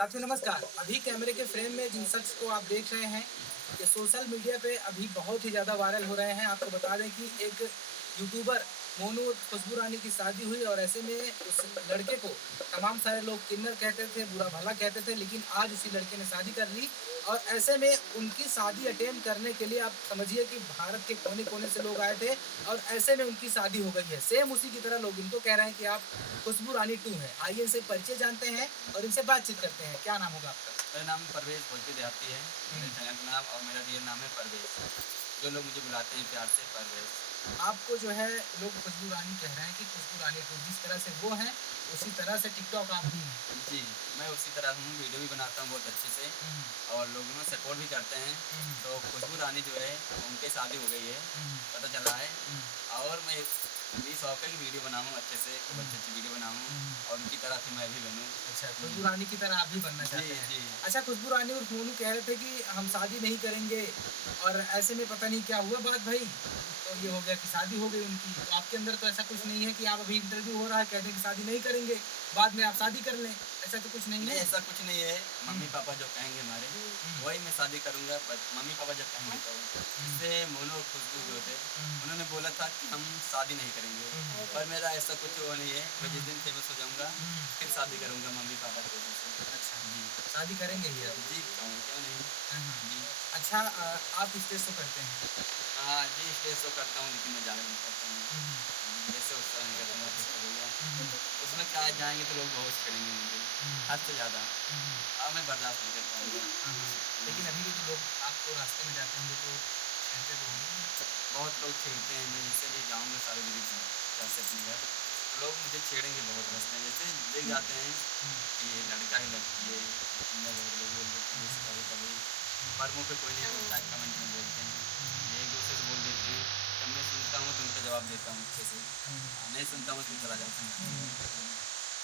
साथियों नमस्कार। अभी कैमरे के फ्रेम में जिन शख्स को आप देख रहे हैं, ये सोशल मीडिया पे अभी बहुत ही ज़्यादा वायरल हो रहे हैं। आपको बता दें कि एक यूट्यूबर मोनू और खुशबू रानी की शादी हुई और ऐसे में उस लड़के को तमाम सारे लोग किन्नर कहते थे, बुरा भला कहते थे, लेकिन आज उसी लड़के ने शादी कर ली और ऐसे में उनकी शादी अटेंड करने के लिए आप समझिए कि भारत के कोने-कोने से लोग आए थे और ऐसे में उनकी शादी हो गई है। सेम उसी की तरह लोग इनको कह रहे हैं कि आप खुशबू रानी 2 हैं। आइए इनसे परिचय जानते हैं और इनसे बातचीत करते हैं। क्या नाम होगा आपका? मेरा नाम परवेज़ भोजपुरी देहाती है। मेरे चैनल का नाम और मेरा रियल नाम है परवेज़। जो लोग मुझे बुलाते हैं प्यार से परवेज़। आपको जो है लोग खुशबू रानी कह रहे हैं कि खुशबू रानी 2 जिस तरह से वो हैं, उसी तरह से टिकटॉक आप भी हैं। जी, मैं उसी तरह हूँ, वीडियो भी बनाता हूँ बहुत अच्छे से हुँ, और लोग मुझे सपोर्ट भी करते हैं। हुँ, तो खुशबू रानी जो है उनकी शादी हो गई है, हुँ, पता चला है। हुँ, और मैं मेरी शौक है कि वीडियो बनाऊँ अच्छे से, खूब हुँ, अच्छी-अच्छी वीडियो बनाऊँ हुँ। और उनकी तरह फिर मैं भी बनूँ। अच्छा, खुशबू हुँ। रानी की तरह आप भी बनना जी, चाहते हैं। जी। अच्छा, खुशबू रानी और मोनू कह रहे थे कि हम शादी नहीं करेंगे और ऐसे में पता नहीं क्या हुआ बात भई, तो ये हो गया कि शादी हो गई उनकी। तो आपके अंदर तो ऐसा कुछ नहीं है कि आप अभी इंटरव्यू हो रहा है, कहते हैं कि शादी नहीं करेंगे, बाद में आप शादी कर लें, ऐसा तो कुछ नहीं नहीं, है? ऐसा कुछ नहीं है। हुँ, मम्मी-पापा जो कहेंगे हमारे, हुँ, वही मैं शादी करूँगा। बट मम्मी-पापा जब कहेंगे तो। हुँ, जैसे मोनू और खुशबू जो थे, हुँ, उन्होंने बोला था कि हम शादी नहीं करेंगे। हुँ, पर मेरा ऐसा कुछ वो नहीं है। मैं जिस हुँ, दिन फेमस हो जाऊँगा, हुँ। फिर शादी करूँगा मम्मी-पापा की वजह से। अच्छा, जी। शादी करेंगे ही आप? जी, क्यों नहीं? हाँ, हाँ। जी। अच्छा आप स्टेज शो करते हैं? हाँ जी, स्टेज शो करता हूँ लेकिन मैं ज़्यादा नहीं करता हूँ। हुँ, हुँ, जैसे उस तरह नहीं करता हूँ, आर्टिस्ट हो गया। हुँ, हुँ, उसमें क्या है, जाएँगे तो लोग बहुत छेड़ेंगे मुझे, हुँ, हद से ज़्यादा। हुँ, हुँ। मैं बर्दाश्त नहीं कर पाऊँगा। हाँ, हाँ। लेकिन अभी भी तो लोग आपको रास्ते में जाते होंगे तो छेड़ते तो होंगे ही? बहुत लोग छेड़ते हैं, मैं जैसे भी जाऊँगा सारे दिन घर से अपने घर, तो लोग मुझे छेड़ेंगे बहुत रास्ते में। जैसे देख जाते हैं हुँ, कि ये लड़का ही लड़की है, मैं बहुत लोग बोल देते हैं जैसे कभी-कभी, पर मुँह पे कोई नहीं बोलता है, कमेंट में बोलते हैं। हुँ, हुँ, ये एक-दूसरे से बोल देते हैं, जब मैं सुनता हूँ तो उनका जवाब देता हूँ अच्छे से। हुँ, हुँ, नहीं सुनता हूँ तो चला जाता हूँ अपने हुँ, घर।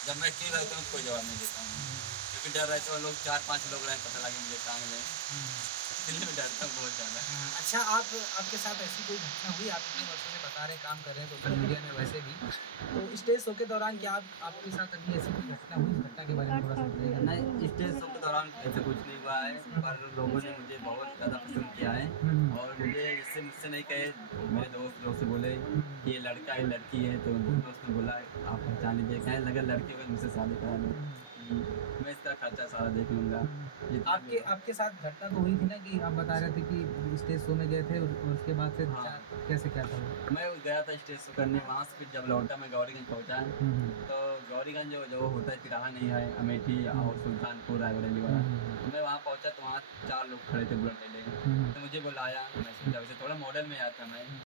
जब मैं अकेला रहता हूँ तो कोई जवाब नहीं देता हूँ, हुँ, क्योंकि डर रहता है लोग 4-5 लोग रहें, पता लगे मुझे टाँग लें, हुँ। इसलिए मैं डरता हूँ बहुत ज़्यादा। हाँ, अच्छा आप आपके साथ ऐसी कोई घटना हुई? आप इतने वर्षों से बता रहे हैं, काम कर रहे हैं सोशल मीडिया में वैसे भी। तो स्टेज शो के दौरान क्या आप आपके साथ अभी ऐसी कोई घटना हुई? उस घटना के बारे में थोड़ा-सा बताइएगा? नहीं, स्टेज शो के दौरान ऐसा कुछ नहीं हुआ है, पर लोगों ने मुझे बहुत ज़्यादा पसंद किया है हुँ, हुँ, और मुझे इससे मुझसे नहीं कहे, मेरे दोस्त लोग से बोले हुँ, कि ये लड़का है, लड़की है, तो हुँ, दोस्त ने बोला आप पहचान लीजिए, कहने लगा लड़की हो मुझसे शादी करा लो। हुँ, मैं इसका खर्चा सारा देख लूँगा, हुँ। जितना भी आपके होगा। आपके साथ घटना तो हुई थी ना कि आप बता रहे थे कि स्टेज शो में गए थे और उसके बाद से हाँ, क्या कैसे क्या था वो? मैं गया था स्टेज शो करने, वहाँ से फिर जब लौटा मैं गौरीगंज पहुँचा, हुँ, हुँ, तो गौरीगंज जो जो होता है तिराहा नहीं है, अमेठी हुँ, और सुल्तानपुर रायबरेली हुँ, वाला, हुँ, तो मैं वहाँ पहुँचा तो वहाँ 4 लोग खड़े थे बुलेट ले। हुँ, हुँ, तो मुझे बुलाया, मैं सोचा वैसे थोड़ा मॉडल में आया था मैं।